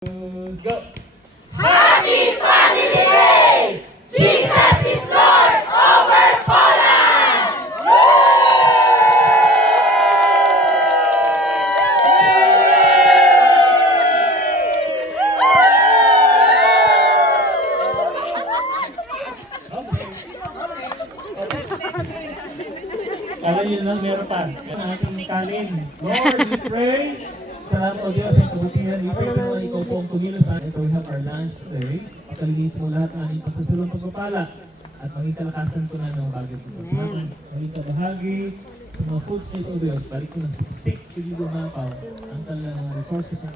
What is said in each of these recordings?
Go! Happy Family Day! Jesus is Lord over Poland! Kala nyo lang, meron pa. Yan ang ating kanin. Lord, we pray. Salamat o Diyos sa kabutihan. We pray na naman ikaw po ang kumilos sa atin. So we have our lunch today. Pagkalinis mo lahat ng aming pagkasulong pagpapala at maging kalakasan ko na ng bagay dito. Sa mga maging kabahagi sa mga foods nito o Diyos. Balik ko ng siksik, hindi lumapaw ang kanilang mga resources na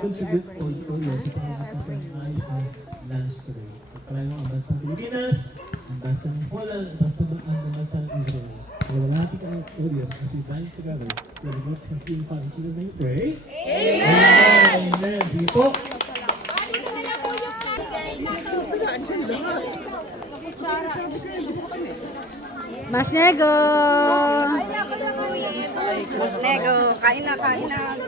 contribute po o Diyos sa pangangapos ng maayos na lunch today. Pagkalayo ang bansang Pilipinas, ang bansang Poland, ang bansang Israel. Wala natin ang audios as we bind together. So the most conceiving Father, in Jesus' name, pray. Amen! Amen! Sige po. Smash Nego! Smash Nego, kain na, kain na.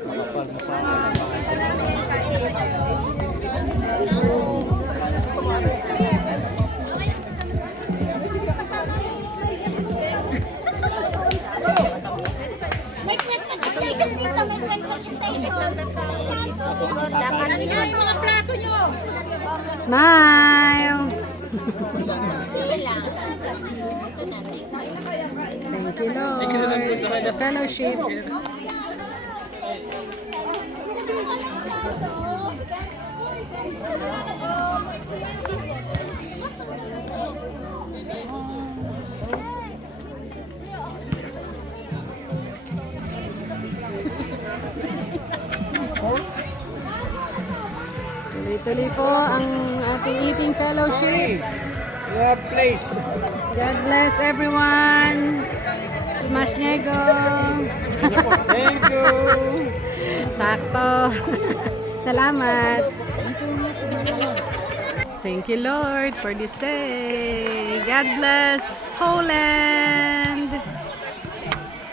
Station dito, may station. Dapat yung mga plato nyo. Smile! Thank you, Lord. Fellowship. Tuloy-tuloy po ang ating eating fellowship. God bless. God bless everyone. Smash Nego. Thank you. Sakto. Salamat. Thank you, Lord, for this day. God bless Poland.